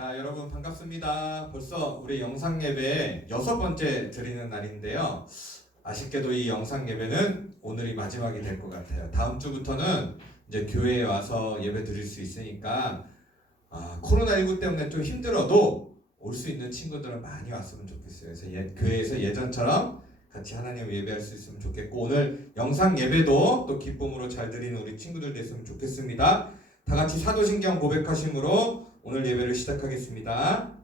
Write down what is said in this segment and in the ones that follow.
자, 여러분 반갑습니다. 벌써 우리 영상 예배 6번째 드리는 날인데요. 아쉽게도 이 영상 예배는 오늘이 마지막이 될 것 같아요. 다음 주부터는 이제 교회에 와서 예배 드릴 수 있으니까 코로나19 때문에 좀 힘들어도 올 수 있는 친구들은 많이 왔으면 좋겠어요. 그래서 교회에서 예전처럼 같이 하나님 예배할 수 있으면 좋겠고, 오늘 영상 예배도 또 기쁨으로 잘 드리는 우리 친구들 됐으면 좋겠습니다. 다 같이 사도신경 고백하심으로 오늘 예배를 시작하겠습니다.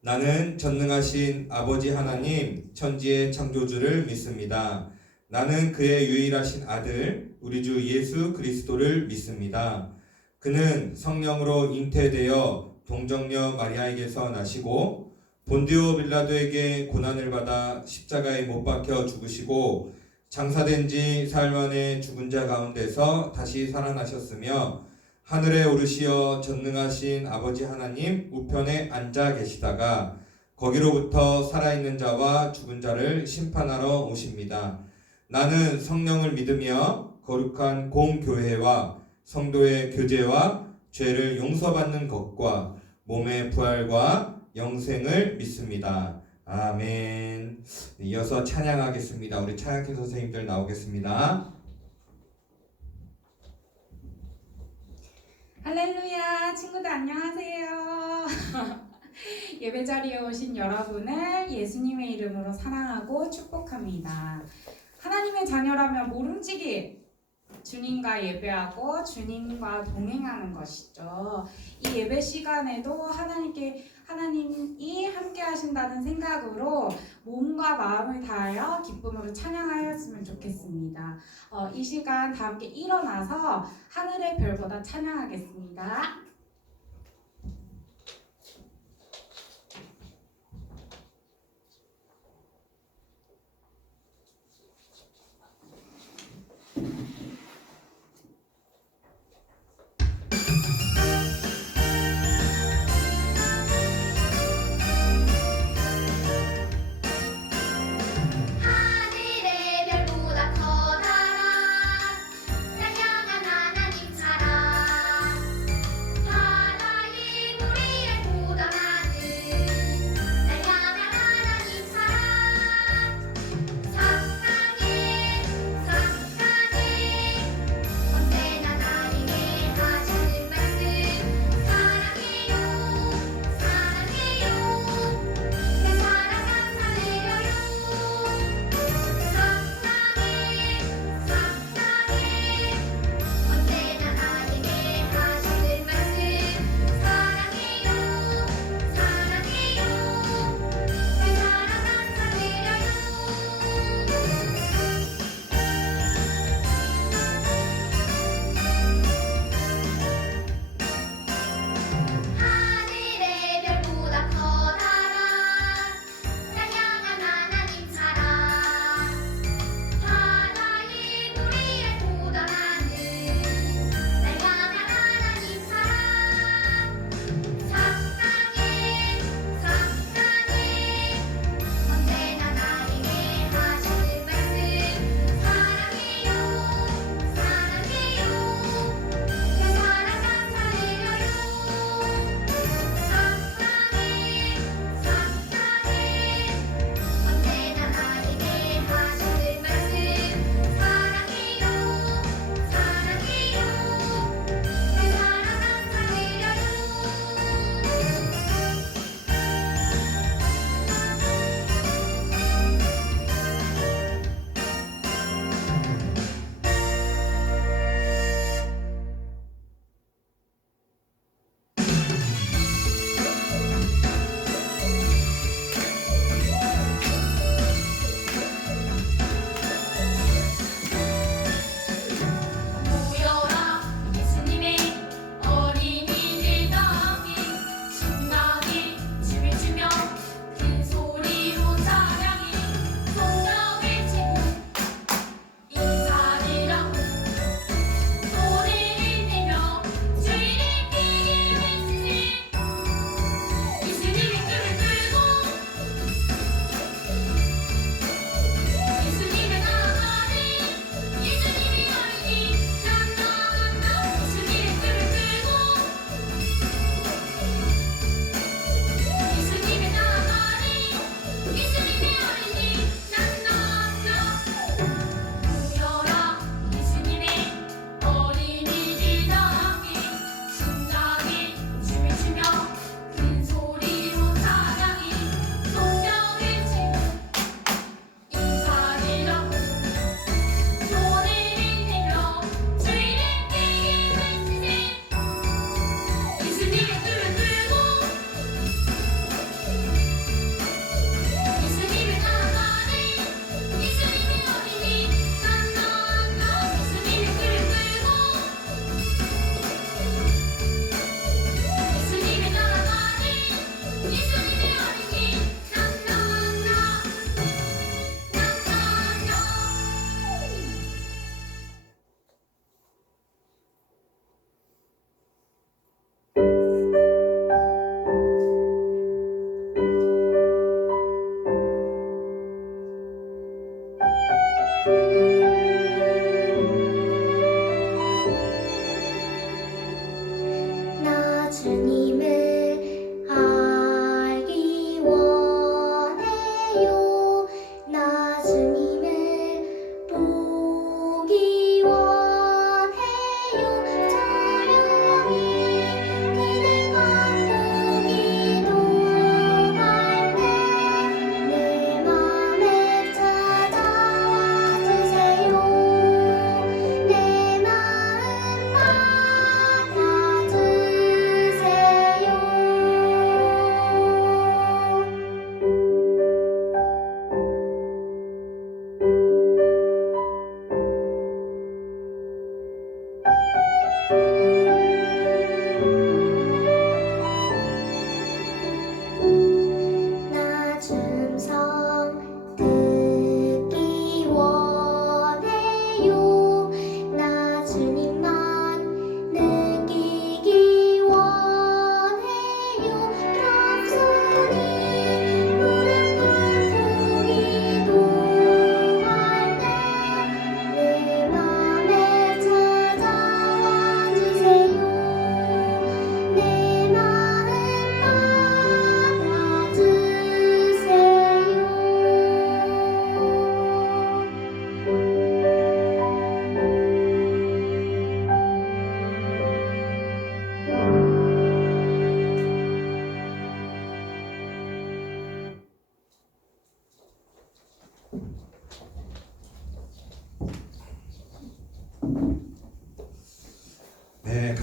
나는 전능하신 아버지 하나님 천지의 창조주를 믿습니다. 나는 그의 유일하신 아들 우리 주 예수 그리스도를 믿습니다. 그는 성령으로 잉태되어 동정녀 마리아에게서 나시고 본디오 빌라도에게 고난을 받아 십자가에 못 박혀 죽으시고 장사된 지 사흘 만에 죽은 자 가운데서 다시 살아나셨으며 하늘에 오르시어 전능하신 아버지 하나님 우편에 앉아 계시다가 거기로부터 살아있는 자와 죽은 자를 심판하러 오십니다. 나는 성령을 믿으며 거룩한 공교회와 성도의 교제와 죄를 용서받는 것과 몸의 부활과 영생을 믿습니다. 아멘. 이어서 찬양하겠습니다. 우리 찬양팀 선생님들 나오겠습니다. 할렐루야, 친구들 안녕하세요. 예배 자리에 오신 여러분을 예수님의 이름으로 사랑하고 축복합니다. 하나님의 자녀라면 모름지기 주님과 예배하고 주님과 동행하는 것이죠. 이 예배 시간에도 하나님이 함께 하신다는 생각으로 몸과 마음을 다하여 기쁨으로 찬양하였으면 좋겠습니다. 이 시간 다 함께 일어나서 하늘의 별보다 찬양하겠습니다. 하늘의 별보다 커다란 다양한 하나님 사랑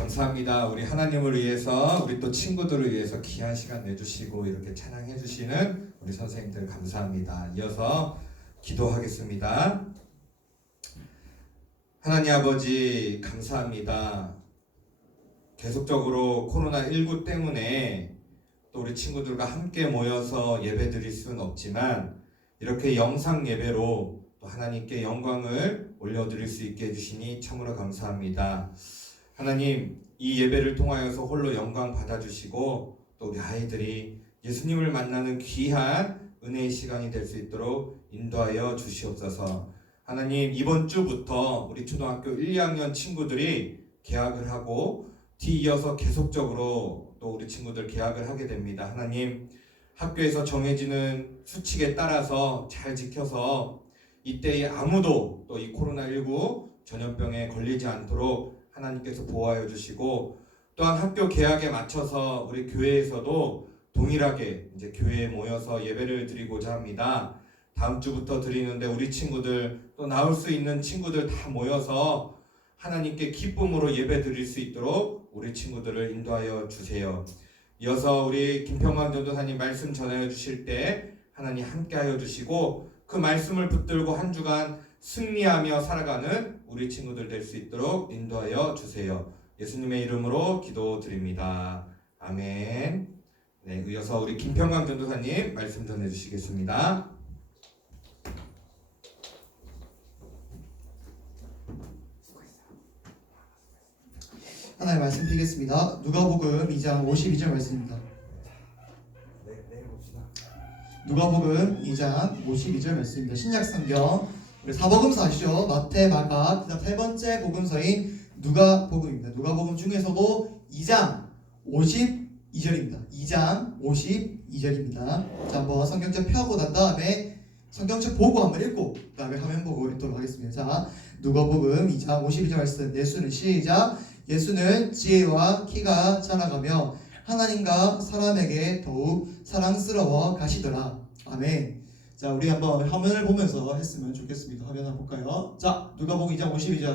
감사합니다. 우리 하나님을 위해서 우리 또 친구들을 위해서 귀한 시간 내주시고 이렇게 찬양해 주시는 우리 선생님들 감사합니다. 이어서 기도하겠습니다. 하나님 아버지 감사합니다. 계속적으로 코로나19 때문에 또 우리 친구들과 함께 모여서 예배 드릴 수는 없지만 이렇게 영상 예배로 또 하나님께 영광을 올려드릴 수 있게 해주시니 참으로 감사합니다. 하나님, 이 예배를 통하여서 홀로 영광 받아주시고 또 우리 아이들이 예수님을 만나는 귀한 은혜의 시간이 될 수 있도록 인도하여 주시옵소서. 하나님, 이번 주부터 우리 초등학교 1, 2학년 친구들이 개학을 하고 뒤이어서 계속적으로 또 우리 친구들 개학을 하게 됩니다. 하나님, 학교에서 정해지는 수칙에 따라서 잘 지켜서 이때에 아무도 또 이 코로나19 전염병에 걸리지 않도록 하나님께서 보호하여 주시고, 또한 학교 개학에 맞춰서 우리 교회에서도 동일하게 이제 교회에 모여서 예배를 드리고자 합니다. 다음 주부터 드리는데 우리 친구들 또 나올 수 있는 친구들 다 모여서 하나님께 기쁨으로 예배 드릴 수 있도록 우리 친구들을 인도하여 주세요. 이어서 우리 김평광 전도사님 말씀 전하여 주실 때 하나님 함께하여 주시고 그 말씀을 붙들고 한 주간 승리하며 살아가는 우리 친구들 될 수 있도록 인도하여 주세요. 예수님의 이름으로 기도드립니다. 아멘. 네, 이어서 우리 김평광 전도사님 말씀 전해 주시겠습니다. 하나님 말씀 드리겠습니다. 누가복음 2장 52절 말씀입니다. 누가복음 2장 52절 말씀입니다. 신약성경 우리 사복음서 아시죠? 마태, 마가, 그다음 세 번째 복음서인 누가복음입니다. 누가복음 중에서도 2장 52절입니다. 2장 52절입니다. 자, 한번 성경책 펴고 난 다음에 성경책 보고 한번 읽고 그 다음에 화면 보고 읽도록 하겠습니다. 자, 누가복음 2장 52절 말씀. 예수는 시작. 예수는 지혜와 키가 자라가며 하나님과 사람에게 더욱 사랑스러워 가시더라. 아멘. 자, 우리 한번 화면을 보면서 했으면 좋겠습니다. 화면 한번 볼까요? 자, 누가복음 2장 52절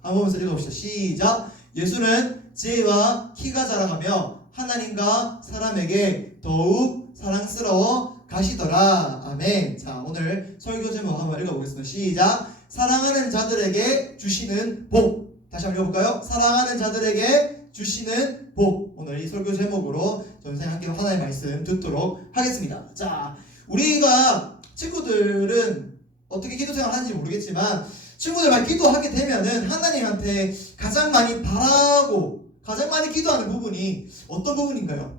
한번 보면서 읽어봅시다. 시작. 예수는 지혜와 키가 자라가며 하나님과 사람에게 더욱 사랑스러워 가시더라. 아멘. 자, 오늘 설교 제목 한번 읽어보겠습니다. 시작. 사랑하는 자들에게 주시는 복. 다시 한번 읽어볼까요? 사랑하는 자들에게 주시는 복. 오늘 이 설교 제목으로 전생 함께 하나님의 말씀 듣도록 하겠습니다. 자, 우리가 친구들은 어떻게 기도 생활 하는지 모르겠지만 친구들만 기도하게 되면은 하나님한테 가장 많이 바라고 가장 많이 기도하는 부분이 어떤 부분인가요?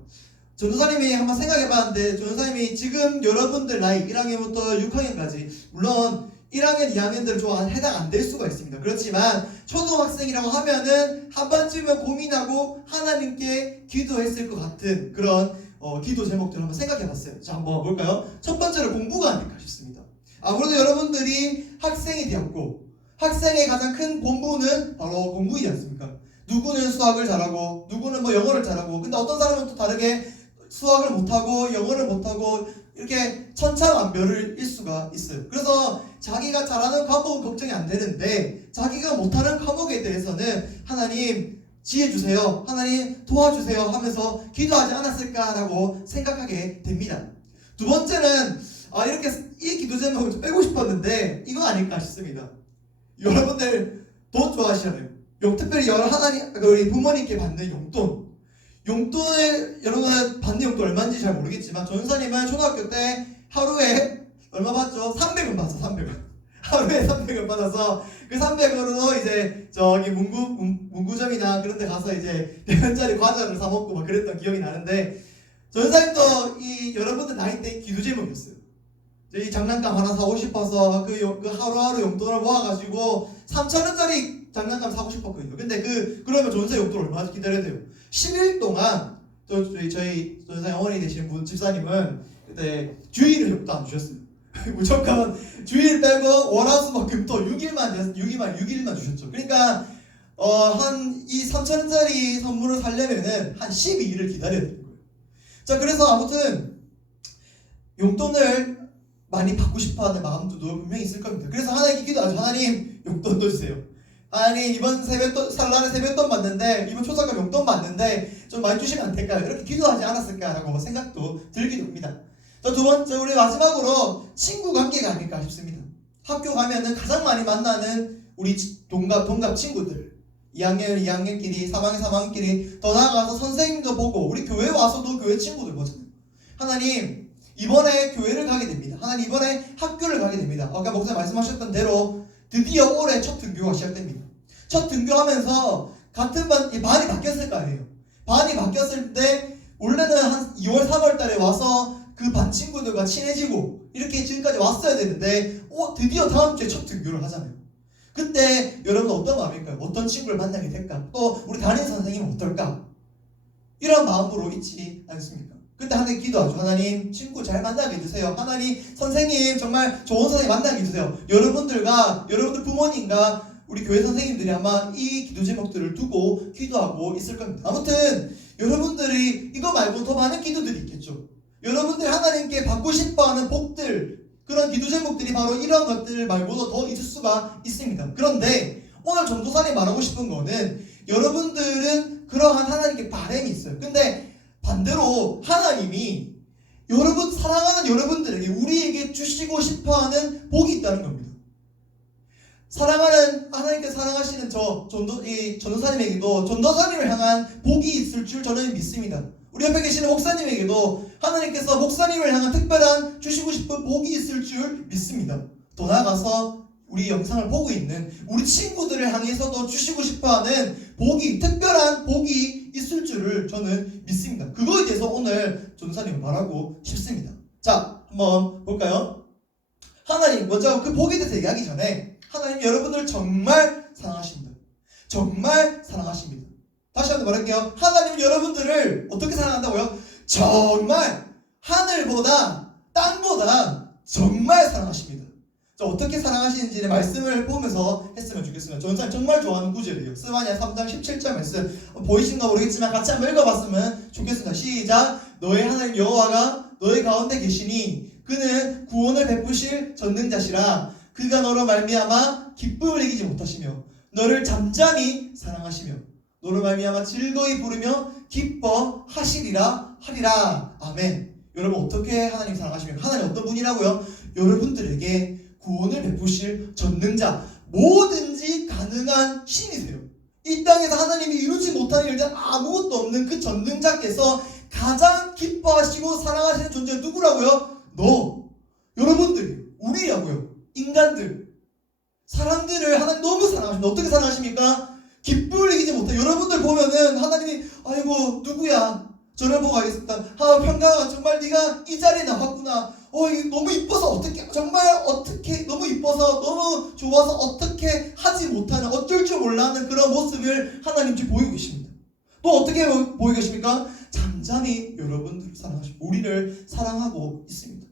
전도사님이 한번 생각해봤는데 전도사님이 지금 여러분들 나이 1학년부터 6학년까지 물론 1학년, 2학년들은 좀 해당 안 될 수가 있습니다. 그렇지만 초등학생이라고 하면은 한 번쯤은 고민하고 하나님께 기도했을 것 같은 그런 기도 제목들을 한번 생각해봤어요. 자, 한번 볼까요? 첫 번째로 공부가 아닐까 싶습니다. 아무래도 여러분들이 학생이 되었고 학생의 가장 큰 본분은 바로 공부이지 않습니까? 누구는 수학을 잘하고 누구는 뭐 영어를 잘하고 근데 어떤 사람은 또 다르게 수학을 못하고 영어를 못하고 이렇게 천차만별일 수가 있어요. 그래서 자기가 잘하는 과목은 걱정이 안 되는데 자기가 못하는 과목에 대해서는 하나님 지혜 주세요, 하나님 도와주세요 하면서 기도하지 않았을까라고 생각하게 됩니다. 두 번째는 이렇게 이 기도 제목을 좀 빼고 싶었는데 이건 아닐까 싶습니다. 여러분들 돈 좋아하시잖아요. 특별히 하나님 우리 부모님께 받는 용돈을 여러분 받는 용돈 얼마인지 잘 모르겠지만 전사님은 초등학교 때 하루에 얼마 받죠? 300원 받았어. 300원. 하루에 300원 받아서 그 300원으로 이제 저기 문구점이나 그런 데 가서 이제 100원짜리 과자를 사 먹고 막 그랬던 기억이 나는데 전사님도 이 여러분들 나이 때 기도 제목이었어요. 이 장난감 하나 사고 싶어서 그 하루하루 용돈을 모아가지고 3,000원짜리 장난감 사고 싶었거든요. 근데 그러면 전사 용돈 얼마나 기다려야 돼요? 10일 동안 또 저희 전사 어머니 되시는 분 집사님은 그때 주일을 용돈 안 주셨어요. 무조건 주일 빼고 월화수목금토 6일만 주셨죠. 그러니까 한 이 3,000원짜리 선물을 사려면은 한 12일을 기다려야 되는 거예요. 자, 그래서 아무튼 용돈을 많이 받고 싶어하는 마음도 분명히 있을 겁니다. 그래서 하나님께 기도하죠. 하나님 용돈도 주세요. 아니 이번 세뱃돈 설날에 세뱃돈 받는데 이번 초상금 용돈 받는데 좀 많이 주시면 안 될까요? 이렇게 기도하지 않았을까라고 생각도 들기도 합니다. 또 두 번째 우리 마지막으로 친구 관계가 아닐까 싶습니다. 학교 가면은 가장 많이 만나는 우리 동갑 친구들 2학년 2학년끼리 3학년 3학년끼리 더 나아가서 선생님도 보고 우리 교회 와서도 교회 친구들 보잖아요. 하나님 이번에 교회를 가게 됩니다. 하나님 이번에 학교를 가게 됩니다. 아까 목사님 말씀하셨던 대로 드디어 올해 첫 등교가 시작됩니다. 첫 등교하면서 같은 반이 바뀌었을 거 아니에요. 반이 바뀌었을 때 원래는 한 2월 3월 달에 와서 그 반 친구들과 친해지고 이렇게 지금까지 왔어야 되는데 드디어 다음 주에 첫 등교를 하잖아요. 그때 여러분 어떤 마음일까요? 어떤 친구를 만나게 될까? 또 우리 담임 선생님은 어떨까? 이런 마음으로 있지 않습니까? 그때 하나님 기도하죠. 하나님 친구 잘 만나게 해주세요. 하나님 선생님 정말 좋은 선생님 만나게 해주세요. 여러분들 부모님과 우리 교회 선생님들이 아마 이 기도 제목들을 두고 기도하고 있을 겁니다. 아무튼 여러분들이 이거 말고 더 많은 기도들이 있겠죠. 여러분들이 하나님께 받고 싶어하는 복들 그런 기도 제목들이 바로 이런 것들 말고도 더 있을 수가 있습니다. 그런데 오늘 전도사님 말하고 싶은 거는 여러분들은 그러한 하나님께 바람이 있어요. 근데 반대로 하나님이 여러분 사랑하는 여러분들에게 우리에게 주시고 싶어하는 복이 있다는 겁니다. 사랑하는 하나님께 사랑하시는 전도사님에게도 전도사님을 향한 복이 있을 줄 저는 믿습니다. 우리 옆에 계시는 목사님에게도 하나님께서 목사님을 향한 특별한 주시고 싶은 복이 있을 줄 믿습니다. 더 나아가서 우리 영상을 보고 있는 우리 친구들을 향해서도 주시고 싶어하는 특별한 복이 있을 줄을 저는 믿습니다. 그거에 대해서 오늘 전도사님을 말하고 싶습니다. 자, 한번 볼까요? 하나님, 먼저 그 복에 대해서 얘기하기 전에 하나님 여러분들 정말 사랑하십니다. 정말 사랑하십니다. 다시 한번 말할게요. 하나님은 여러분들을 어떻게 사랑한다고요? 정말 하늘보다 땅보다 정말 사랑하십니다. 어떻게 사랑하시는지 말씀을 보면서 했으면 좋겠습니다. 전도사님 정말 좋아하는 구절이에요. 스바냐 3장 17절 말씀 보이신가 모르겠지만 같이 한번 읽어봤으면 좋겠습니다. 시작. 너의 하나님 여호와가 너의 가운데 계시니 그는 구원을 베푸실 전능자시라. 그가 너로 말미암아 기쁨을 이기지 못하시며 너를 잠잠히 사랑하시며 너로 말미암아 즐거이 부르며 기뻐하시리라 하리라. 아멘. 여러분 어떻게 하나님 사랑하십니까? 하나님 어떤 분이라고요? 여러분들에게 구원을 베푸실 전능자, 뭐든지 가능한 신이세요. 이 땅에서 하나님이 이루지 못하는 일들 아무것도 없는 그 전능자께서 가장 기뻐하시고 사랑하시는 존재는 누구라고요? 여러분들이, 우리라고요. 인간들, 사람들을 하나님 너무 사랑하십니다. 어떻게 사랑하십니까? 기쁨을 이기지 못해. 여러분들 보면은 하나님이 아이고 누구야? 저를 보고 가겠습니다. 평강아 정말 네가 이 자리에 나왔구나. 이거 너무 이뻐서 어떻게 너무 이뻐서 너무 좋아서 어떻게 하지 못하는 어쩔 줄 몰라하는 그런 모습을 하나님 지금 보이고 계십니다. 또 어떻게 보이고 계십니까? 잠잠히 여러분들을 사랑하시고 우리를 사랑하고 있습니다.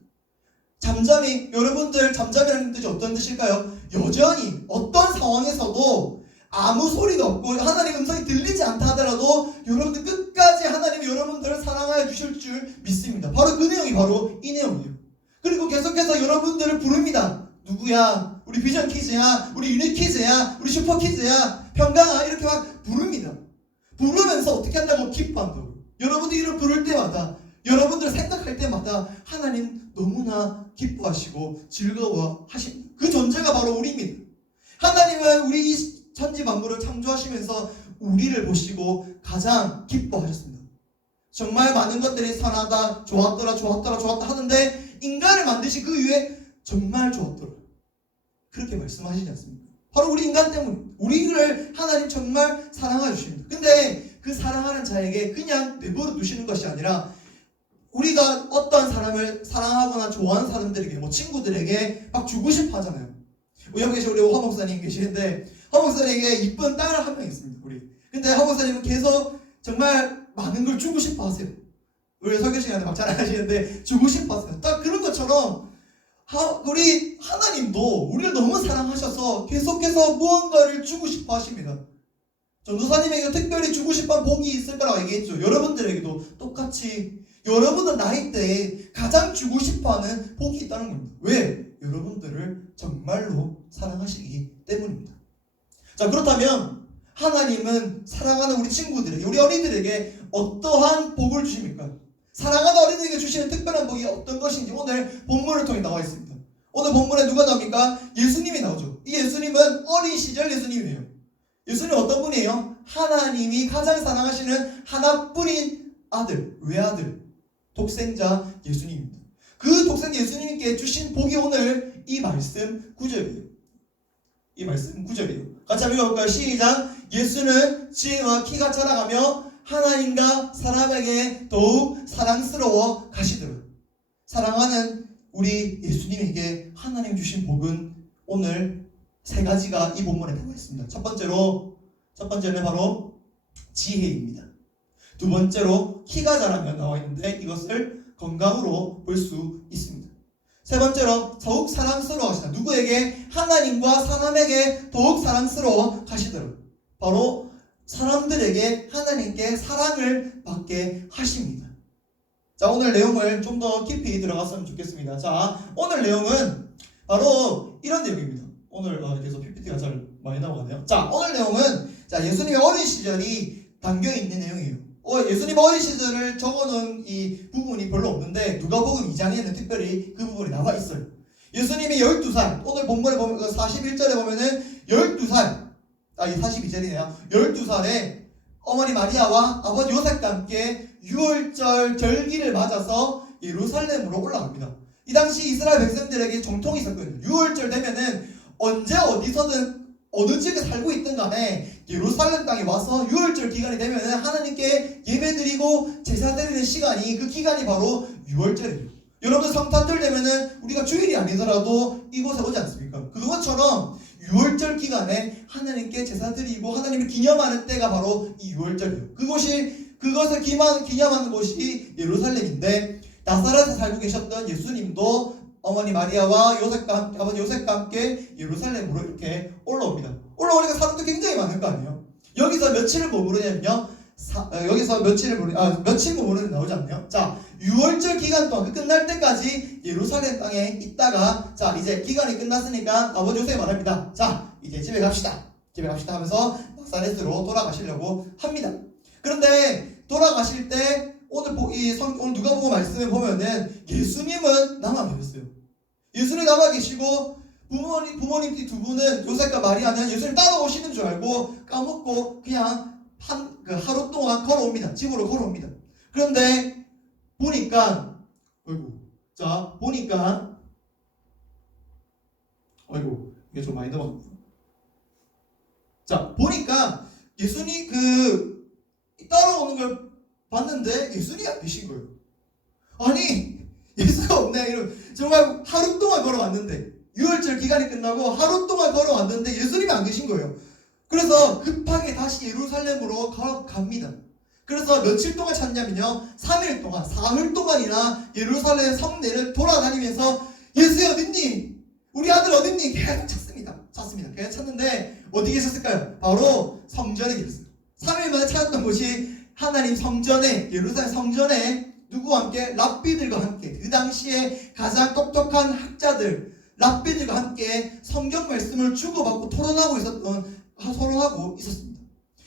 여러분들 잠잠이라는 뜻이 어떤 뜻일까요? 여전히 어떤 상황에서도 아무 소리가 없고 하나님 음성이 들리지 않다 하더라도 여러분들 끝까지 하나님이 여러분들을 사랑하여 주실 줄 믿습니다. 바로 그 내용이 바로 이 내용이에요. 그리고 계속해서 여러분들을 부릅니다. 누구야? 우리 비전 키즈야? 우리 유닛 키즈야? 우리 슈퍼 키즈야? 평강아? 이렇게 막 부릅니다. 부르면서 어떻게 한다고? 기뻐한다고. 여러분들이 이런 부를 때마다 여러분들 생각할 때마다 하나님 너무나 기뻐하시고 즐거워하십니다. 그 존재가 바로 우리입니다. 하나님은 우리 이 천지 만물을 창조하시면서 우리를 보시고 가장 기뻐하셨습니다. 정말 많은 것들이 선하다, 좋았다 하는데 인간을 만드신 그 이후에 정말 좋았더라. 그렇게 말씀하시지 않습니까? 바로 우리 인간 때문에 우리를 하나님 정말 사랑해 주십니다. 근데 그 사랑하는 자에게 그냥 내버려 두시는 것이 아니라 우리가 어떤 사람을 사랑하거나 좋아하는 사람들에게 친구들에게 막 주고 싶어 하잖아요. 여기 계신 우리 허 목사님 계시는데 허 목사님에게 이쁜 딸 한 명 있습니다. 근데 허 목사님은 계속 정말 많은 걸 주고 싶어 하세요. 우리 설교 시간에 막 자랑하시는데 주고 싶어 하세요. 딱 그런 것처럼 우리 하나님도 우리를 너무 사랑하셔서 계속해서 무언가를 주고 싶어 하십니다. 전도사님에게 특별히 주고 싶은 복이 있을 거라고 얘기했죠. 여러분들에게도 똑같이 여러분은 나이대에 가장 주고 싶어하는 복이 있다는 겁니다. 왜? 여러분들을 정말로 사랑하시기 때문입니다. 자, 그렇다면 하나님은 사랑하는 우리 친구들에게, 우리 어린이들에게 어떠한 복을 주십니까? 사랑하는 어린이에게 주시는 특별한 복이 어떤 것인지 오늘 본문을 통해 나와 있습니다. 오늘 본문에 누가 나옵니까? 예수님이 나오죠. 이 예수님은 어린 시절 예수님이에요. 예수님 어떤 분이에요? 하나님이 가장 사랑하시는 하나뿐인 아들, 외아들, 독생자 예수님입니다. 그 독생자 예수님께 주신 복이 오늘 이 말씀 9절이에요. 이 말씀 9절이에요. 같이 한번 읽어볼까요? 시작! 예수는 지혜와 키가 자라가며 하나님과 사람에게 더욱 사랑스러워 가시더라. 사랑하는 우리 예수님에게 하나님 주신 복은 오늘 세 가지가 이 본문에 나와 있습니다. 첫 번째는 바로 지혜입니다. 두 번째로 키가 자라며 나와 있는데 이것을 건강으로 볼 수 있습니다. 세 번째로 더욱 사랑스러워 하시다. 누구에게? 하나님과 사람에게 더욱 사랑스러워 가시더라. 바로 사람들에게 하나님께 사랑을 받게 하십니다. 자, 오늘 내용을 좀 더 깊이 들어갔으면 좋겠습니다. 자, 오늘 내용은 바로 이런 내용입니다. 오늘 계속 PPT가 잘 많이 나오네요. 자, 오늘 내용은 예수님의 어린 시절이 담겨 있는 내용이에요. 예수님 어린 시절을 적어놓은 이 부분이 별로 없는데 누가복음 2장에는 특별히 그 부분이 나와 있어요. 예수님이 12살, 오늘 본문에 보면 41절에 보면은 12살, 42절이네요. 12살에 어머니 마리아와 아버지 요셉과 함께 유월절 절기를 맞아서 예루살렘으로 올라갑니다. 이 당시 이스라엘 백성들에게 정통이 있었거든요. 유월절 되면은 언제 어디서든 어느 지역에 살고 있든 간에 예루살렘 땅에 와서 유월절 기간이 되면은 하나님께 예배드리고 제사 드리는 시간이, 그 기간이 바로 유월절이에요. 여러분들 성탄절 되면은 우리가 주일이 아니더라도 이곳에 오지 않습니까? 그것처럼 유월절 기간에 하나님께 제사 드리고 하나님을 기념하는 때가 바로 이 유월절이에요. 그것을 기념하는 곳이 예루살렘인데, 나사렛에 살고 계셨던 예수님도 어머니 마리아와 아버지 요셉과 함께 예루살렘으로 이렇게 올라옵니다. 올라오니까 사람도 굉장히 많을 거 아니에요. 여기서 며칠을 머무르냐면요. 며칠 머무르는 나오지 않나요? 자, 6월절 기간 동안 끝날 때까지 예루살렘 땅에 있다가, 자, 이제 기간이 끝났으니까 아버지 요셉이 말합니다. 자, 이제 집에 갑시다 하면서 나사렛으로 돌아가시려고 합니다. 그런데 돌아가실 때 오늘 누가복음 말씀을 보면은 예수님은 남아 계셨어요. 예수님 남아 계시고 부모님 두 분은 요셉과 마리아는 예수님 따라오시는 줄 알고 까먹고 그냥 하루 동안 걸어옵니다. 집으로 걸어옵니다. 그런데 보니까 이게 좀 많이 넘어갑니다. 자, 보니까 예수님 따라오는 걸 봤는데 예수님이 안 계신 거예요. 아니, 예수가 없네. 정말 하루 동안 걸어왔는데, 유월절 기간이 끝나고 하루 동안 걸어왔는데 예수님이 안 계신 거예요. 그래서 급하게 다시 예루살렘으로 갑니다. 그래서 며칠 동안 찾냐면요, 3일 동안, 사흘 동안이나 예루살렘 성내를 돌아다니면서 예수야 어딨니? 우리 아들 어딨니? 계속 찾습니다. 계속 찾는데 어디 계셨을까요? 바로 성전에 계셨어요. 3일 만에 찾았던 곳이 하나님 성전에, 예루살렘 성전에 누구와 함께? 랍비들과 함께, 그 당시에 가장 똑똑한 학자들 랍비들과 함께 성경 말씀을 주고받고 토론하고 있었습니다.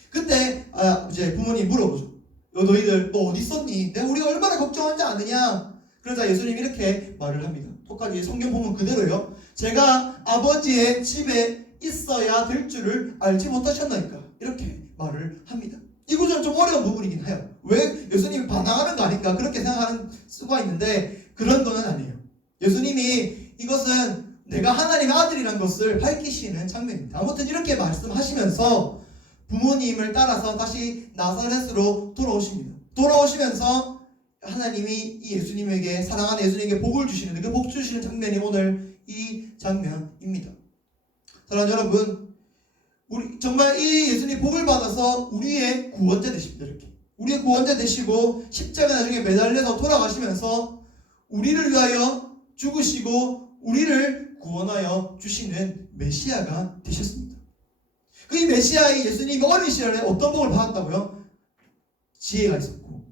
그때 이제 부모님이 물어보죠. 너희들 너 어디 있었니? 내가 우리가 얼마나 걱정하지 않느냐? 그러자 예수님이 이렇게 말을 합니다. 똑같이 성경 보면 그대로요. 제가 아버지의 집에 있어야 될 줄을 알지 못하셨나이까? 이렇게 말을 합니다. 이 구절은 좀 어려운 부분이긴 해요. 왜 예수님이 반항하는 거 아닌가 그렇게 생각하는 수가 있는데 그런 거는 아니에요. 예수님이 이것은 내가 하나님의 아들이라는 것을 밝히시는 장면입니다. 아무튼 이렇게 말씀하시면서 부모님을 따라서 다시 나사렛으로 돌아오십니다. 돌아오시면서 하나님이 이 예수님에게, 사랑하는 예수님에게 복을 주시는데 그 복 주시는 장면이 오늘 이 장면입니다. 사랑하는 여러분, 우리 정말 이 예수님 복을 받아서 우리의 구원자 되십니다. 이렇게 우리의 구원자 되시고 십자가 나중에 매달려서 돌아가시면서 우리를 위하여 죽으시고 우리를 구원하여 주시는 메시아가 되셨습니다. 그 이 메시아의 예수님이 어린 시절에 어떤 복을 받았다고요? 지혜가 있었고,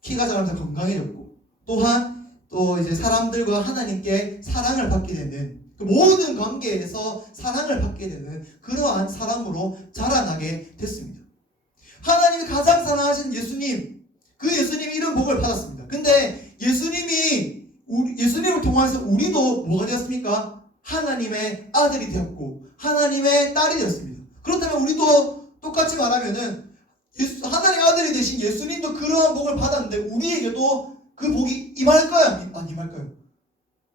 키가 자라면서 건강해졌고, 또한 또 이제 사람들과 하나님께 사랑을 받게 되는 그 모든 관계에서 사랑을 받게 되는 그러한 사람으로 자라나게 됐습니다. 하나님이 가장 사랑하신 예수님, 그 예수님이 이런 복을 받았습니다. 근데 예수님을 통해서 우리도 뭐가 되었습니까? 하나님의 아들이 되었고 하나님의 딸이 되었습니다. 그렇다면 우리도 똑같이 말하면은 하나님의 아들이 되신 예수님도 그러한 복을 받았는데 우리에게도 그 복이 임할까요? 안 임할까요?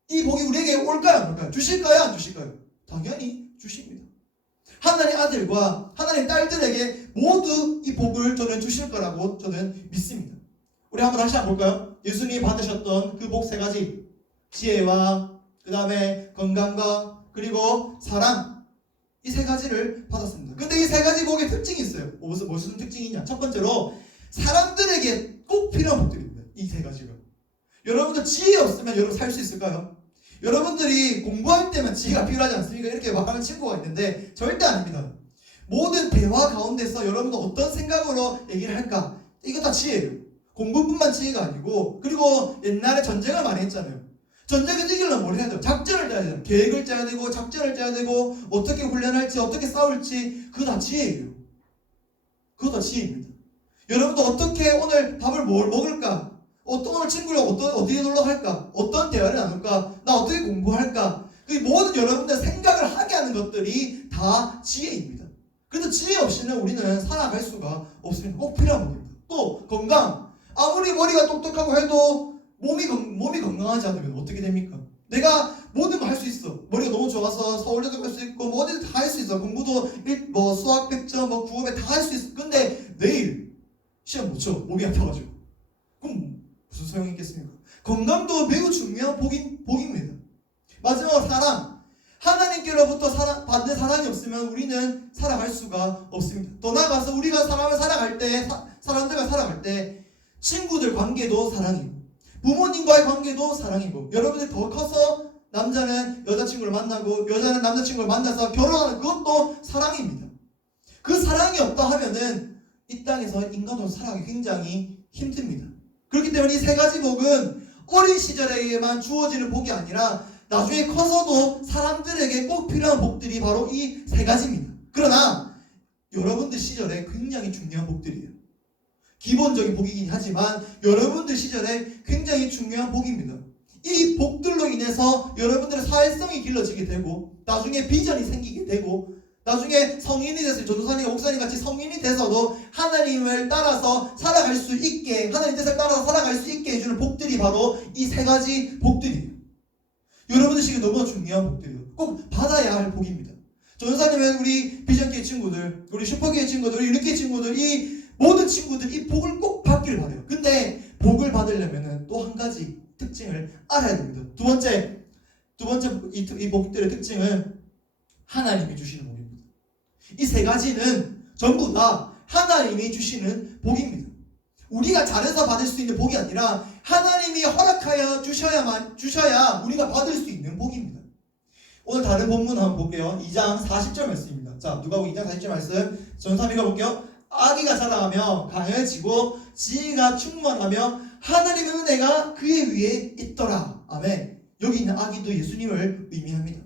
이 복이 우리에게 올까요? 안 올까요? 주실까요? 안 주실까요? 당연히 주십니다. 하나님의 아들과 하나님의 딸들에게 모두 이 복을 저는 주실 거라고 저는 믿습니다. 우리 한번 다시 한번 볼까요? 예수님이 받으셨던 그 복 세 가지, 지혜와 그 다음에 건강과 그리고 사랑, 이 세 가지를 받았습니다. 근데 이 세 가지 복의 특징이 있어요. 무슨 특징이냐? 첫 번째로 사람들에게 꼭 필요한 복들입니다. 이 세 가지가. 여러분들 지혜 없으면 여러분 살 수 있을까요? 여러분들이 공부할 때만 지혜가 필요하지 않습니까? 이렇게 말하는 친구가 있는데 절대 아닙니다. 모든 대화 가운데서 여러분들 어떤 생각으로 얘기를 할까? 이거 다 지혜예요. 공부뿐만 지혜가 아니고, 그리고 옛날에 전쟁을 많이 했잖아요. 전쟁을 이기려면 뭘 해야 돼요? 작전을 짜야 돼요. 계획을 짜야 되고 작전을 짜야 되고 어떻게 훈련할지 어떻게 싸울지, 그거 다 지혜예요. 그거 다 지혜입니다. 여러분도 어떻게 오늘 밥을 뭘 먹을까? 오늘 친구랑 어디에 놀러 갈까? 어떤 대화를 나눌까? 나 어떻게 공부할까? 그 모든 여러분들 생각을 하게 하는 것들이 다 지혜입니다. 그래서 지혜 없이는 우리는 살아갈 수가 없습니다. 꼭 필요한 겁니다. 또 건강. 아무리 머리가 똑똑하고 해도 몸이 건강하지 않으면 어떻게 됩니까? 내가 모든 거 할 수 있어. 머리가 너무 좋아서 서울대도 갈 수 있고 뭐 어디든 다 할 수 있어. 공부도 수학 100점, 구업에 다 할 수 있어. 근데 내일 시험 못 쳐. 몸이 아파가지고. 그럼 무슨 소용이 있겠습니까? 건강도 매우 중요한 복입니다. 마지막으로 사랑. 하나님께로부터 받는 사랑이 없으면 우리는 살아갈 수가 없습니다. 더 나아가서 우리가 사람들과 살아갈 때 친구들 관계도 사랑이고 부모님과의 관계도 사랑이고, 여러분들 더 커서 남자는 여자친구를 만나고 여자는 남자친구를 만나서 결혼하는 그것도 사랑입니다. 그 사랑이 없다 하면은 이 땅에서 인간으로 살아가기 굉장히 힘듭니다. 그렇기 때문에 이 세 가지 복은 어린 시절에만 주어지는 복이 아니라 나중에 커서도 사람들에게 꼭 필요한 복들이 바로 이 세 가지입니다. 그러나 여러분들 시절에 굉장히 중요한 복들이에요. 기본적인 복이긴 하지만 여러분들 시절에 굉장히 중요한 복입니다. 이 복들로 인해서 여러분들의 사회성이 길러지게 되고 나중에 비전이 생기게 되고 나중에 성인이 돼서 전도사님, 목사님 같이 성인이 돼서도 하나님을 따라서 살아갈 수 있게, 하나님 뜻을 따라서 살아갈 수 있게 해주는 복들이 바로 이 세 가지 복들이에요. 여러분들 시기에 너무나 중요한 복들이에요. 꼭 받아야 할 복입니다. 전도사님은 우리 비전교회 친구들, 우리 슈퍼교회 친구들, 우리 유니케 친구들, 이 모든 친구들 이 복을 꼭 받기를 바래요. 근데 복을 받으려면 또 한 가지 특징을 알아야 됩니다. 두 번째 이 복들의 특징은 하나님이 주시는 복입니다. 이 세 가지는 전부 다 하나님이 주시는 복입니다. 우리가 잘해서 받을 수 있는 복이 아니라 하나님이 허락하여 주셔야 우리가 받을 수 있는 복입니다. 오늘 다른 본문 한번 볼게요. 2장 40절 말씀입니다. 자, 누가복음 2장 40절 말씀 전사 읽어볼게요. 아기가 자라가며 강해지고 지혜가 충만하며 하나님의 은혜가 그의 위에 있더라. 아멘. 여기 있는 아기도 예수님을 의미합니다.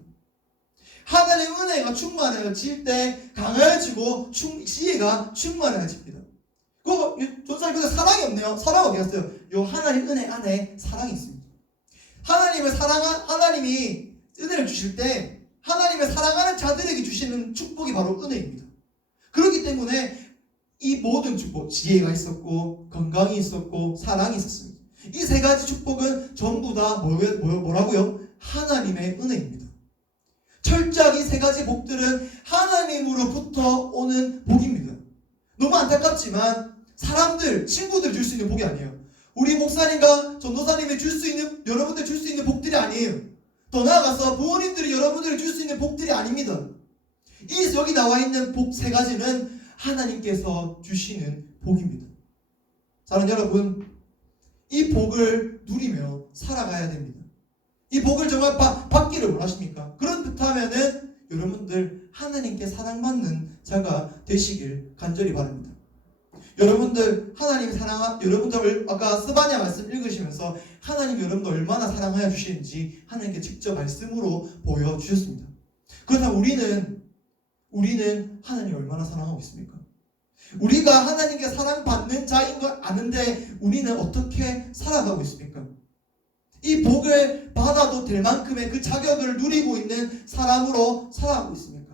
하나님의 은혜가 충만해질 때 강해지고 지혜가 충만해집니다. 전사님 근데 사랑이 없네요. 사랑 어디 갔어요? 요 하나님 은혜 안에 사랑이 있습니다. 하나님이 은혜를 주실 때 하나님의 사랑하는 자들에게 주시는 축복이 바로 은혜입니다. 그렇기 때문에 이 모든 축복, 지혜가 있었고 건강이 있었고 사랑이 있었습니다. 이 세 가지 축복은 전부 다 뭐라고요? 하나님의 은혜입니다. 철저하게 이 세 가지 복들은 하나님으로부터 오는 복입니다. 너무 안타깝지만 친구들 줄 수 있는 복이 아니에요. 우리 목사님과 전도사님이 여러분들 줄 수 있는 복들이 아니에요. 더 나아가서 부모님들이 여러분들이 줄 수 있는 복들이 아닙니다. 여기 나와 있는 복 세 가지는 하나님께서 주시는 복입니다. 사랑하는 여러분, 이 복을 누리며 살아가야 됩니다. 이 복을 정말 받기를 원하십니까? 그렇다면은 여러분들 하나님께 사랑받는 자가 되시길 간절히 바랍니다. 여러분들 하나님 여러분들 아까 스바냐 말씀 읽으시면서 하나님 여러분들 얼마나 사랑하여 주시는지 하나님께 직접 말씀으로 보여주셨습니다. 그렇다면 우리는 하나님 얼마나 사랑하고 있습니까? 우리가 하나님께 사랑받는 자인 걸 아는데 우리는 어떻게 살아가고 있습니까? 이 복을 받아도 될 만큼의 그 자격을 누리고 있는 사람으로 살아가고 있습니까?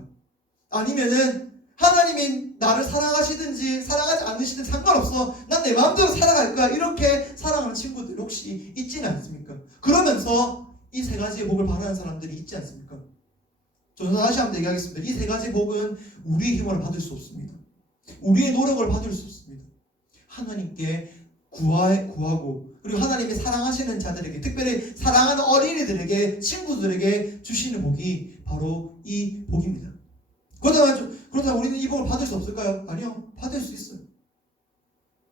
아니면은 하나님이 나를 사랑하시든지 사랑하지 않으시든지 상관없어, 난 내 마음대로 살아갈 거야, 이렇게 살아가는 친구들 혹시 있지는 않습니까? 그러면서 이 세 가지의 복을 바라는 사람들이 있지 않습니까? 저는 다시 한번 얘기하겠습니다. 이 세 가지 복은 우리의 힘으로 받을 수 없습니다. 우리의 노력을 받을 수 없습니다. 하나님께 구하고, 그리고 하나님이 사랑하시는 자들에게, 특별히 사랑하는 어린이들에게, 친구들에게 주시는 복이 바로 이 복입니다. 그렇다면 우리는 이 복을 받을 수 없을까요? 아니요, 받을 수 있어요.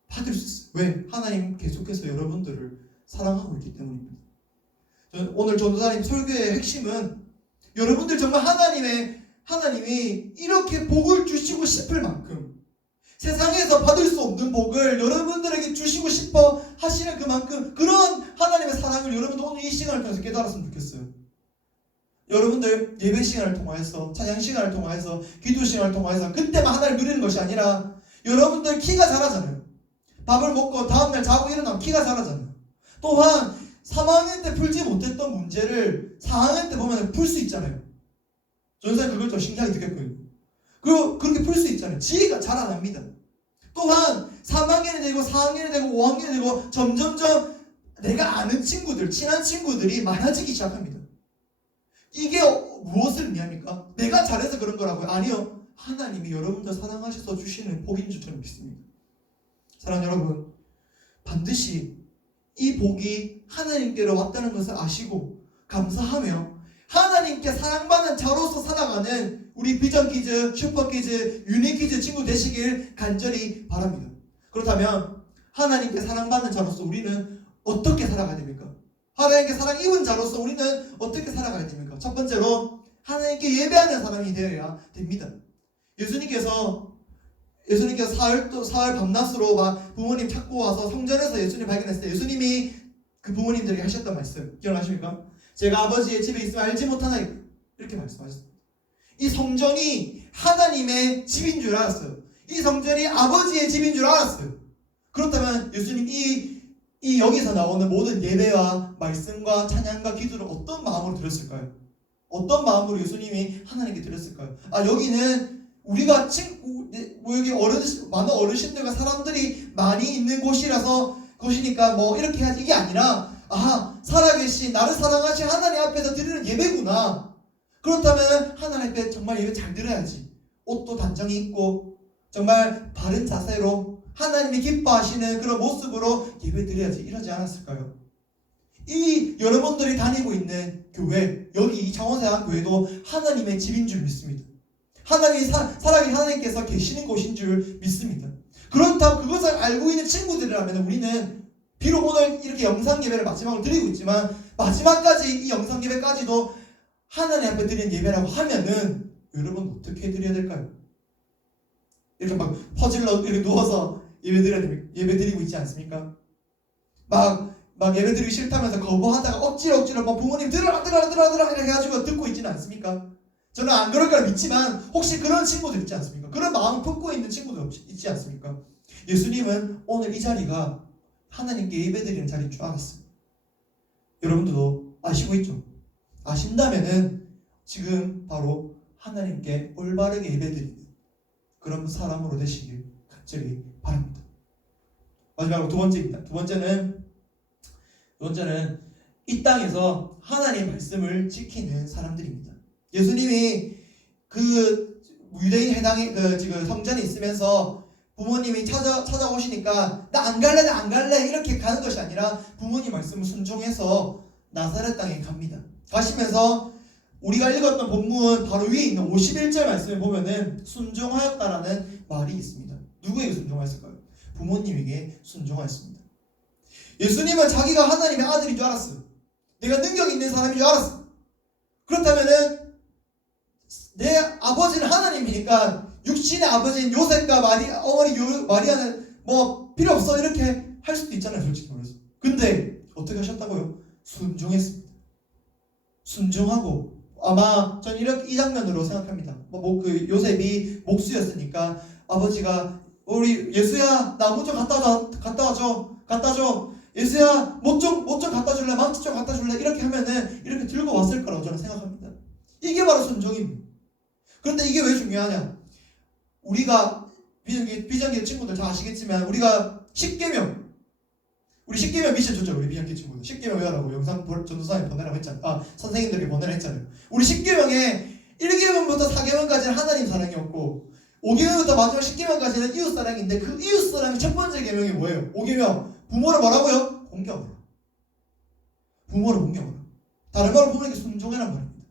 받을 수 있어요. 왜? 하나님 계속해서 여러분들을 사랑하고 있기 때문입니다. 오늘 전도사님 설교의 핵심은 여러분들 정말 하나님이 이렇게 복을 주시고 싶을 만큼, 세상에서 받을 수 없는 복을 여러분들에게 주시고 싶어 하시는 그만큼, 그런 하나님의 사랑을 여러분들 오늘 이 시간을 통해서 깨달았으면 좋겠어요. 여러분들 예배 시간을 통하여서, 찬양 시간을 통하여서, 기도 시간을 통하여서 그때만 하나님을 누리는 것이 아니라, 여러분들 키가 자라잖아요. 밥을 먹고 다음날 자고 일어나면 키가 자라잖아요. 또한 3학년 때 풀지 못했던 문제를 4학년 때 보면 풀 수 있잖아요. 전사님 그걸 좀 신기하게 느꼈거든요. 그리고 그렇게 풀 수 있잖아요. 지혜가 자라납니다. 또한 3학년이 되고 4학년이 되고 5학년이 되고 점점점 내가 아는 친구들, 친한 친구들이 많아지기 시작합니다. 이게 무엇을 의미합니까? 내가 잘해서 그런 거라고요? 아니요. 하나님이 여러분들 사랑하셔서 주시는 복인 줄 저는 믿습니다. 사랑하는 여러분, 반드시 이 복이 하나님께로 왔다는 것을 아시고 감사하며 하나님께 사랑받는 자로서 살아가는 우리 비전키즈, 슈퍼키즈, 유니키즈 친구 되시길 간절히 바랍니다. 그렇다면 하나님께 사랑받는 자로서 우리는 어떻게 살아가야 됩니까? 하나님께 사랑 입은 자로서 우리는 어떻게 살아가야 됩니까? 첫 번째로 하나님께 예배하는 사람이 되어야 됩니다. 예수님께서 사흘 밤낮으로 막 부모님 찾고 와서 성전에서 예수님 발견했을 때 예수님이 그 부모님들에게 하셨던 말씀 기억나십니까? 제가 아버지의 집에 있으면 알지 못하나이까, 이렇게 말씀하셨습니다. 이 성전이 하나님의 집인 줄 알았어요. 이 성전이 아버지의 집인 줄 알았어요. 그렇다면 예수님 이 여기서 나오는 모든 예배와 말씀과 찬양과 기도를 어떤 마음으로 드렸을까요? 어떤 마음으로 예수님이 하나님께 드렸을까요? 여기는 우리가 여기 많은 어르신들과 사람들이 많이 있는 곳이니까 뭐 이렇게 해야지, 이게 아니라 살아계신 나를 사랑하신 하나님 앞에서 드리는 예배구나. 그렇다면 하나님 앞에 정말 예배 잘 드려야지. 옷도 단정히 입고 정말 바른 자세로 하나님이 기뻐하시는 그런 모습으로 예배 드려야지, 이러지 않았을까요? 이 여러분들이 다니고 있는 교회, 여기 이 창원세한교회도 하나님의 집인 줄 믿습니다. 살아계신 하나님께서 계시는 곳인 줄 믿습니다. 그렇다고 그것을 알고 있는 친구들이라면 우리는 비록 오늘 이렇게 영상 예배를 마지막으로 드리고 있지만 마지막까지 이 영상 예배까지도 하나님 앞에 드리는 예배라고 하면은 여러분 어떻게 드려야 될까요? 이렇게 막 퍼질러 이렇게 누워서 예배 드리고 있지 않습니까? 막 예배 드리기 싫다면서 거부하다가 억지로 막 부모님 들어라 이렇게 해가지고 듣고 있지는 않습니까? 저는 안 그럴 거라 믿지만 혹시 그런 친구들 있지 않습니까? 그런 마음을 품고 있는 친구들 있지 않습니까? 예수님은 오늘 이 자리가 하나님께 예배드리는 자리인 줄 알았어요. 여러분들도 아시고 있죠? 아신다면은 지금 바로 하나님께 올바르게 예배드리는 그런 사람으로 되시길 간절히 바랍니다. 마지막으로 두 번째입니다. 두 번째는 이 땅에서 하나님의 말씀을 지키는 사람들입니다. 예수님이 그 유대인 해당의 지금 성전에 있으면서 부모님이 찾아오시니까 나 안 갈래 이렇게 가는 것이 아니라 부모님 말씀을 순종해서 나사렛 땅에 갑니다. 가시면서 우리가 읽었던 본문 바로 위에 있는 51절 말씀을 보면은 순종하였다라는 말이 있습니다. 누구에게 순종하였을까요? 부모님에게 순종하였습니다. 예수님은 자기가 하나님의 아들인 줄 알았어요. 내가 능력 있는 사람인 줄 알았어요. 그렇다면은 내 아버지는 하나님이니까 육신의 아버지인 요셉과 어머니 마리아는 뭐 필요 없어 이렇게 할 수도 있잖아요, 솔직히 말해서. 근데 어떻게 하셨다고요? 순종했습니다. 순종하고 아마 전 이렇게 이 장면으로 생각합니다. 그 요셉이 목수였으니까 아버지가 우리 예수야 나 못 좀 갖다 줘. 예수야 못 좀 갖다 줄래? 망치 좀 갖다 줄래? 이렇게 하면은 이렇게 들고 왔을 거라고 저는 생각합니다. 이게 바로 순종입니다. 그런데 이게 왜 중요하냐? 우리가 비정규 친구들 다 아시겠지만 우리가 10계명 우리 10계명 미션 줬죠. 우리 비정규 친구들 10계명 외우라고 영상 전도사에 보내라고 했잖아요. 선생님들에게 보내라 했잖아요. 우리 10계명에 1계명부터 4계명까지는 하나님 사랑이었고 5계명부터 마지막 10계명까지는 이웃 사랑인데 그 이웃 사랑의 첫 번째 계명이 뭐예요? 5계명 부모를 뭐라고요? 공경하라. 부모를 공경하라. 다른 말로 부모에게 순종하란 말입니다.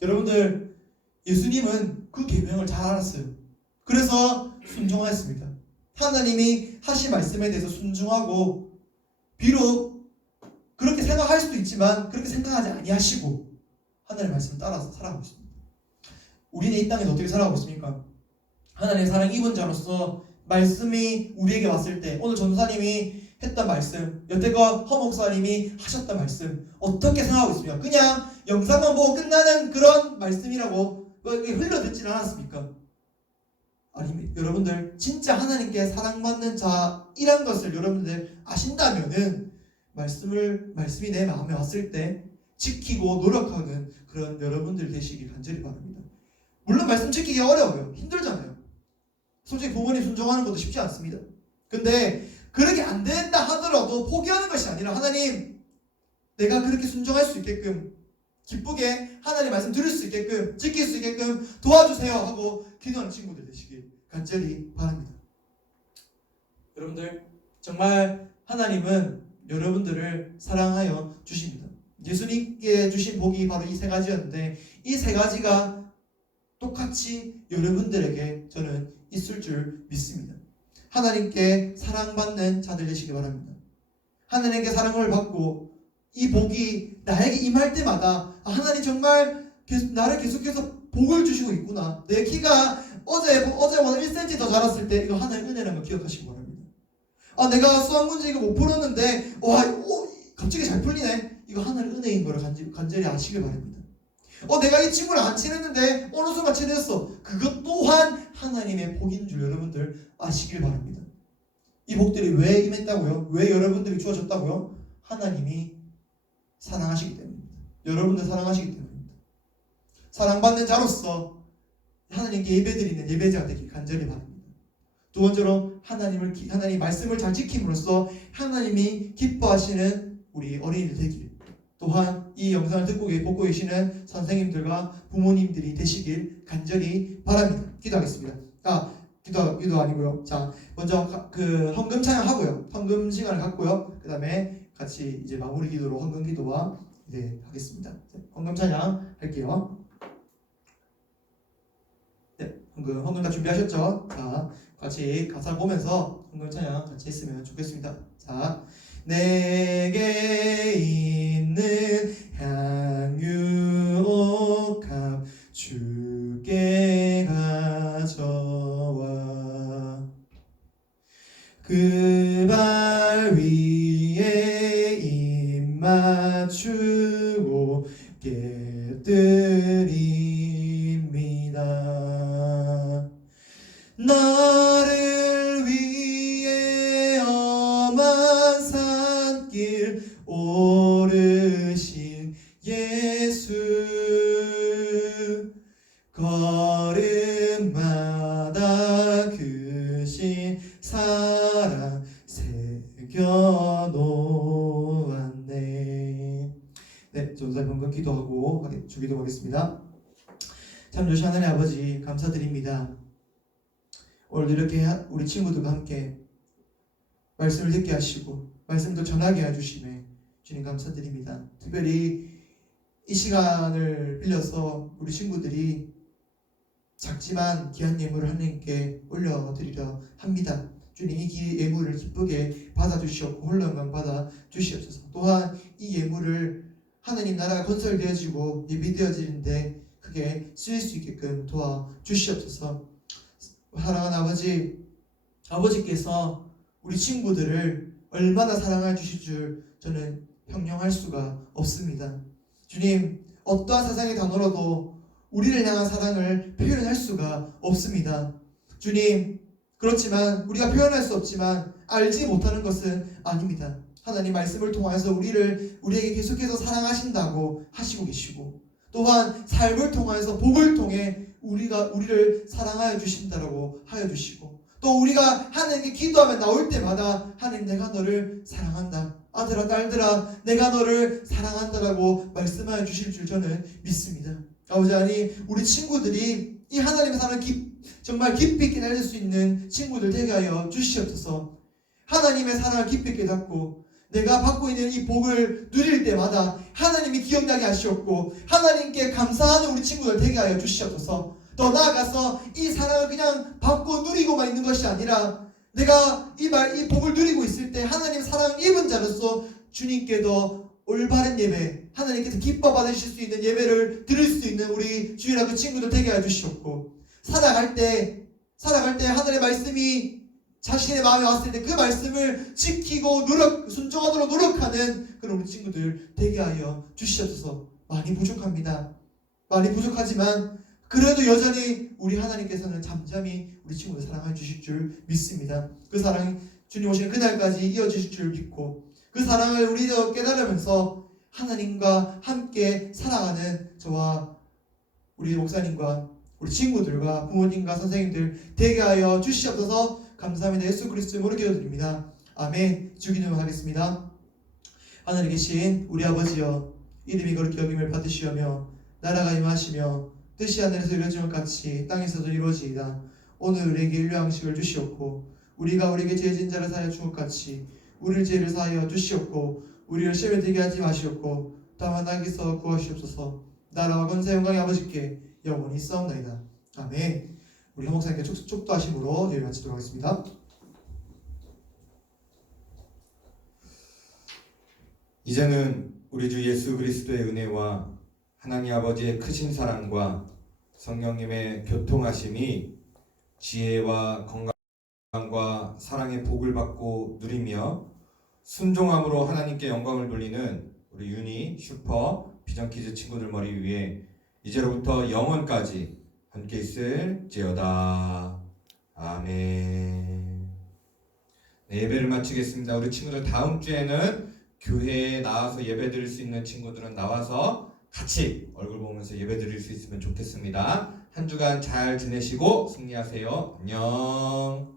여러분들 예수님은 그 계명을 잘 알았어요. 그래서 순종하였습니다. 하나님이 하신 말씀에 대해서 순종하고 비록 그렇게 생각할 수도 있지만 그렇게 생각하지 아니하시고 하나님의 말씀을 따라서 살아가고 있습니다. 우리는 이 땅에서 어떻게 살아가고 있습니까? 하나님의 사랑 입은 자로서 말씀이 우리에게 왔을 때 오늘 전도사님이 했던 말씀, 여태껏 허 목사님이 하셨던 말씀 어떻게 생각하고 있습니까? 그냥 영상만 보고 끝나는 그런 말씀이라고 흘러듣지는 않았습니까? 아니 여러분들 진짜 하나님께 사랑받는 자이란 것을 여러분들 아신다면은 말씀이 내 마음에 왔을 때 지키고 노력하는 그런 여러분들 되시길 간절히 바랍니다. 물론 말씀 지키기 어려워요. 힘들잖아요. 솔직히 부모님 순종하는 것도 쉽지 않습니다. 근데 그렇게 안 된다 하더라도 포기하는 것이 아니라 하나님 내가 그렇게 순종할 수 있게끔 기쁘게 하나님 말씀 들을 수 있게끔 지킬 수 있게끔 도와주세요 하고 기도하는 친구들 되시길 간절히 바랍니다. 여러분들 정말 하나님은 여러분들을 사랑하여 주십니다. 예수님께 주신 복이 바로 이 세 가지였는데 이 세 가지가 똑같이 여러분들에게 저는 있을 줄 믿습니다. 하나님께 사랑받는 자들 되시기 바랍니다. 하나님께 사랑을 받고 이 복이 나에게 임할 때마다 하나님 정말 나를 계속해서 복을 주시고 있구나. 내 키가 어제보다 1cm 더 자랐을 때 이거 하나님의 은혜라는 걸 기억하시기 바랍니다. 내가 수학 문제 이거 못 풀었는데 갑자기 잘 풀리네. 이거 하나님의 은혜인 걸 간절히 아시길 바랍니다. 내가 이 친구를 안 친했는데 어느 순간 친했어. 그것 또한 하나님의 복인 줄 여러분들 아시길 바랍니다. 이 복들이 왜 임했다고요? 왜 여러분들이 주어졌다고요? 하나님이 사랑하시기 때문입니다. 여러분들 사랑하시기 때문입니다. 사랑받는 자로서 하나님께 예배드리는 예배자가 되길 간절히 바랍니다. 두 번째로 하나님 말씀을 잘 지킴으로써 하나님이 기뻐하시는 우리 어린이들 되길, 또한 이 영상을 보고 계시는 선생님들과 부모님들이 되시길 간절히 바랍니다. 기도하겠습니다. 기도 아니고요. 자, 먼저 그 헌금 찬양하고요. 헌금 시간을 갖고요. 그 다음에 같이 이제 마무리 기도로 헌금 기도와 이제 하겠습니다. 헌금 찬양 할게요. 네, 헌금 다 준비하셨죠? 자, 같이 가사 보면서 헌금 찬양 같이 했으면 좋겠습니다. 자, 내게 있는 향유옥합 주께 가져와 그 발 위에 입 맞추고 깨뜨립니다. 나를 위해 험한 산길 오르신 예수 걸음마다 크신 사랑 새겨놓았네. 네, 전사님 헌금 기도하고 주기도하겠습니다. 참 좋으신 하나님 아버지 감사드립니다. 오늘 이렇게 우리 친구들과 함께 말씀을 듣게 하시고 말씀도 전하게 해주심에 주님 감사드립니다. 특별히 이 시간을 빌려서 우리 친구들이 작지만 귀한 예물을 하나님께 올려드리려 합니다. 주님 이 예물을 기쁘게 받아주시옵고 홀로 영광 받아주시옵소서. 또한 이 예물을 하나님 나라가 건설되어지고 예비되어지는데 크게 쓰일 수 있게끔 도와주시옵소서. 사랑하는 아버지, 아버지께서 우리 친구들을 얼마나 사랑해 주실 줄 저는 형용할 수가 없습니다. 주님, 어떠한 세상의 단어로도 우리를 향한 사랑을 표현할 수가 없습니다. 주님, 그렇지만 우리가 표현할 수 없지만 알지 못하는 것은 아닙니다. 하나님 말씀을 통해서 우리에게 계속해서 사랑하신다고 하시고 계시고, 또한 삶을 통해서 복을 통해 우리를 사랑하여 주신다라고 하여 주시고, 또 우리가 하나님께 기도하면 나올 때마다 하나님, 내가 너를 사랑한다, 아들아 딸들아 내가 너를 사랑한다라고 말씀하여 주실 줄 저는 믿습니다. 아버지, 아니 우리 친구들이 이 하나님의 사랑을 정말 깊이 있게 알릴 수 있는 친구들 되게 하여 주시옵소서. 하나님의 사랑을 깊이 있게 닫고 내가 받고 있는 이 복을 누릴 때마다 하나님이 기억나게 하시옵고, 하나님께 감사하는 우리 친구들 되게 하여 주시옵소서. 더 나아가서 이 사랑을 그냥 받고 누리고만 있는 것이 아니라, 내가 이 복을 누리고 있을 때 하나님 사랑을 입은 자로서 주님께 더 올바른 예배, 하나님께서 기뻐 받으실 수 있는 예배를 드릴 수 있는 우리 주일학교 친구들 되게 해 주시옵고, 살아갈 때 하나님의 말씀이 자신의 마음에 왔을 때 그 말씀을 지키고 순종하도록 노력하는 그런 우리 친구들 되게 하여 주시옵소서. 많이 부족합니다. 많이 부족하지만 그래도 여전히 우리 하나님께서는 잠잠히 우리 친구들 사랑해 주실 줄 믿습니다. 그 사랑이 주님 오시는 그날까지 이어지실 줄 믿고, 그 사랑을 우리도 깨달으면서 하나님과 함께 살아가는 저와 우리 목사님과 우리 친구들과 부모님과 선생님들 되게 하여 주시옵소서. 감사합니다. 예수 그리스도의 이름으로 기도드립니다. 아멘. 주기도문 하겠습니다. 하늘에 계신 우리 아버지여, 이름이 거룩히 여김을 받으시오며 나라가 임하시며 뜻이 하늘에서 이루어지는 것 같이 땅에서도 이루어지이다. 오늘 우리에게 일용양식을 주시옵고, 우리가 우리에게 죄진 자를 사하여 준 것 같이 우리를 죄를 사하여 주시옵고, 우리를 시험에 들게 하지 마시옵고 다만 악에서 구하시옵소서. 나라와 권세 영광의 아버지께 영원히 있사옵나이다. 아멘. 우리 한목사님께 축도하심으로 예배 마치도록 하겠습니다. 이제는 우리 주 예수 그리스도의 은혜와 하나님 아버지의 크신 사랑과 성령님의 교통하심이 지혜와 건강과 사랑의 복을 받고 누리며 순종함으로 하나님께 영광을 돌리는 우리 유니 슈퍼 비전키즈 친구들 머리 위에 이제로부터 영원까지 함께 있을지어다. 아멘. 네, 예배를 마치겠습니다. 우리 친구들 다음 주에는 교회에 나와서 예배 드릴 수 있는 친구들은 나와서 같이 얼굴 보면서 예배 드릴 수 있으면 좋겠습니다. 한 주간 잘 지내시고 승리하세요. 안녕.